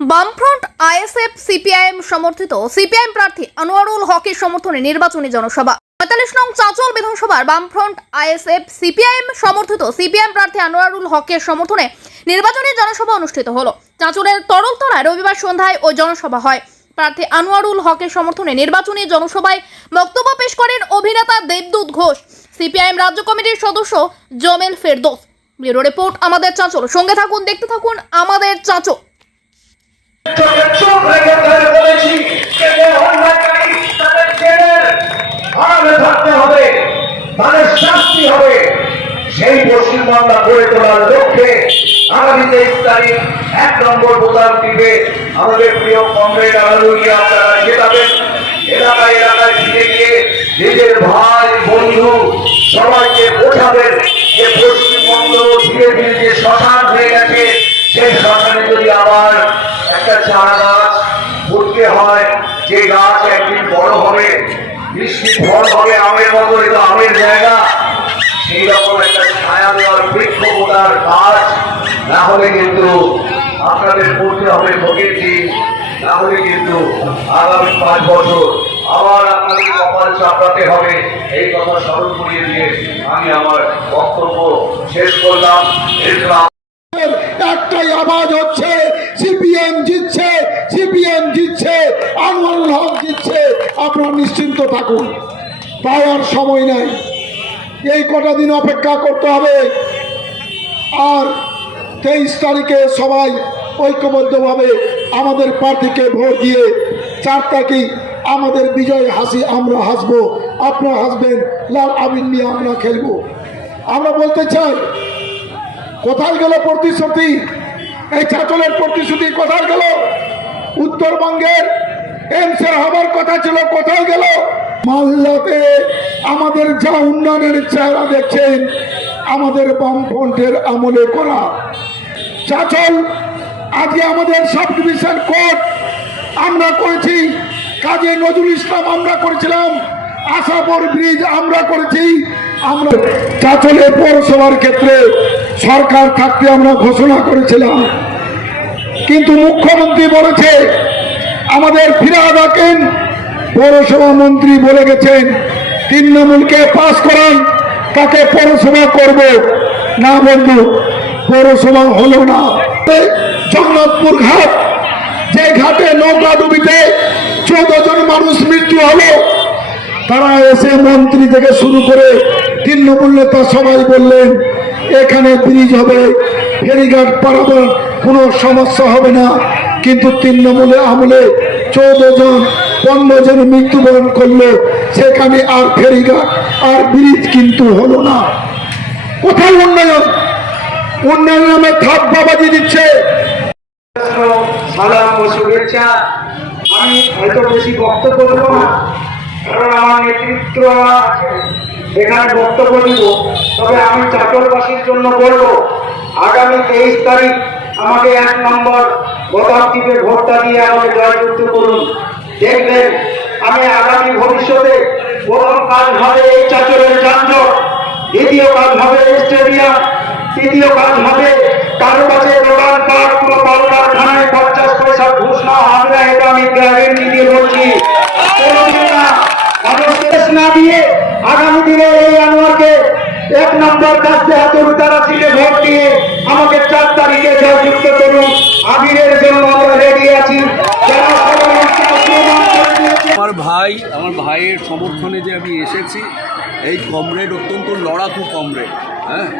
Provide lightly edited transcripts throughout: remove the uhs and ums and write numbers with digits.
বামফ্রন্ট ISF CPIM সমর্থিত CPIM প্রার্থী আনোয়ারুল হকের সমর্থনে নির্বাচনী জনসভা ৪৫ নং চাঁচল বিধানসভার বামফ্রন্ট আইএসএফ সিপিআইএম সমর্থিত সিপিআইএম প্রার্থী আনোয়ারুল হকের সমর্থনে নির্বাচনী জনসভা অনুষ্ঠিত হলো। চাঁচলের তরলতলায় রবিবার সন্ধ্যায় ওই জনসভা হয়। প্রার্থী আনোয়ারুল হকের সমর্থনে নির্বাচনী জনসভায় বক্তব্য পেশ করেন অভিনেতা দেবদূত ঘোষ, সিপিআইএম রাজ্য কমিটির সদস্য জমেল ফেরদৌস। ব্যুরো রিপোর্ট আমাদের চাঁচল। সঙ্গে থাকুন, দেখতে থাকুন আমাদের চাঁচল। সেই পশ্চিমবাংলা গড়ে তোলার লক্ষ্যে আগামী 23 তারিখ 1 নম্বর বোতাম টিপে আমাদের প্রিয় কমরেড আনোয়ারুলকে আপনারা জেতাবেন। এলাকায় এলাকায় ফিরে গিয়ে নিজের ভাই বন্ধু সবাইকে বোঝাবেন যে পশ্চিমবঙ্গ ধীরে ধীরে যে শ্মশান হয়ে গেছে, সেই শ্মশানে যদি আবার একটা চারা গাছ পুঁততে হয়, যে গাছ একদিন বড় হবে, বৃষ্টি ফল হবে, আমের মতো এটা আমের জায়গা, সেই রকম একটা ছায়া দেওয়ার বৃক্ষ পোতার কাজ না হলে কিন্তু আপনাদের করতে হবে ভোগের দিন, না হলে কিন্তু আগামী 5 বছর আবার আপনাদের কপাল চাপড়াতে হবে। এই কথা স্মরণ করিয়ে দিয়ে আমি আমার বক্তব্য শেষ করলাম। একটাই আওয়াজ হচ্ছে, সিপিএম জিতছে, সিপিএম জিতছে, আনোয়ারুল হক জিতছে। আপনারা নিশ্চিন্ত থাকুন, তাই আর সময় নাই, এই কটা দিন অপেক্ষা করতে হবে। আর 23 তারিখে সবাই ঐক্যবদ্ধভাবে আমাদের প্রার্থীকে ভোট দিয়ে 4 তারিখে আমাদের বিজয় হাসি আমরা হাসবো, আপনারা হাসবেন, লাল আবির নিয়ে আমরা খেলবো। আমরা বলতে চাই, কোথায় গেল প্রতিশ্রুতি? এই চাঁচলের প্রতিশ্রুতি কোথায় গেল? উত্তরবঙ্গের এমসে হবার কথা ছিল, কোথায় গেল? মালদাতে আমাদের যা উন্নয়নের চেহারা দেখছেন আমাদের বামফ্রন্টের আমলে করা। চাঁচল আজকে আমাদের সাব ডিভিশন কোর্ট আমরা করেছি, কাজী নজরুল ইসলাম আমরা করেছিলাম, আশাপুর ব্রিজ আমরা করেছি। আমরা চাঁচলে পৌরসভার ক্ষেত্রে সরকার থাকতে আমরা ঘোষণা করেছিলাম, কিন্তু মুখ্যমন্ত্রী বলেছে আমাদের ফিরাদ হাকিম পৌরসভা মন্ত্রী বলে গেছেন তৃণমূলকে পাস করান, তাকে পৌরসভা করব না। বন্ধু, পৌরসভা হলো না। জগন্নাথপুর ঘাট, যে ঘাটে নৌকা ডুবিতে 14 জন মানুষ মৃত্যু হলো, তারা এসে মন্ত্রী থেকে শুরু করে তৃণমূল নেতা সবাই বললেন এখানে ব্রিজ হবে, ফেরিঘাট পারাবার কোনো সমস্যা হবে না। কিন্তু তৃণমূলে আমলে 14 জন 15 জন মৃত্যুবরণ করলো, সেখানে আর ফেরিঘাট আর ব্রিজ কিন্তু হলো না। কোথায় উন্নয়ন? উন্নয়ন নামে থাপ বাবাজি দিচ্ছে। সালাম ও শুভেচ্ছা। আমি হয়তো বেশি বক্তব্য দেবো না, কারণ আমার নেতৃত্ব এখানে বক্তব্য দিব। তবে আমি চাঁচলবাসীর জন্য বলবো, আগামী 23 তারিখ আমাকে 1 নম্বর বোতাম টিপে ভোটটা দিয়ে আমাকে জয়যুক্ত করুন। দেখবেন আমি আগামী ভবিষ্যতে প্রথম কাজ হবে এই চাঁচলের যানজট, দ্বিতীয় কাজ হবে স্টেডিয়াম, তৃতীয় কাজ হবে কারো কাছে দোকানপাট কোনো কলকারখানায় 50 পয়সা ঘুষ না হবে না। এটা আমি গ্যারেন্টি দিয়ে বলছি। না দিয়ে আগামী দিনে এই আনোয়ারকে 1 নম্বর কাজে হাতুড়িতারা সিটে ভোট দিয়ে আমাকে 4 তারিখে জয়যুক্ত করুন। আবিরের জন্য আমরা রেডি আছি। আমার ভাইয়ের সমর্থনে যে আমি এসেছি, এই কমরেড অত্যন্ত লড়াকু কমরেড, হ্যাঁ,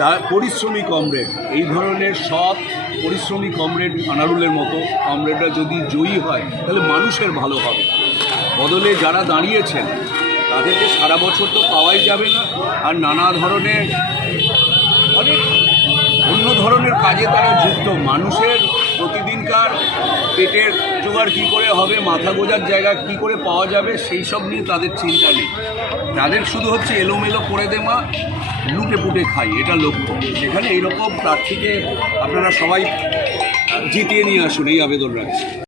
তার পরিশ্রমী কমরেড। এই ধরনের সৎ পরিশ্রমী কমরেড আনোয়ারুলের মতো কমরেডরা যদি জয়ী হয় তাহলে মানুষের ভালো হবে। বদলে যারা দাঁড়িয়েছেন তাদেরকে সারা বছর তো পাওয়াই যাবে না, আর নানা ধরনের অনেক অন্য ধরনের কাজে তারা যুক্ত। মানুষের প্রতিদিনকার পেটের জোগাড় কী করে হবে, মাথা গোজার জায়গা কী করে পাওয়া যাবে, সেই সব নিয়ে তাদের চিন্তা নেই। তাদের শুধু হচ্ছে এলোমেলো করে দেওয়া, লুটে পুটে খাই, এটা লক্ষ্য। সেখানে এইরকম প্রার্থীকে আপনারা সবাই জিতিয়ে নিয়ে আসুন, এই আবেদন রাখছি।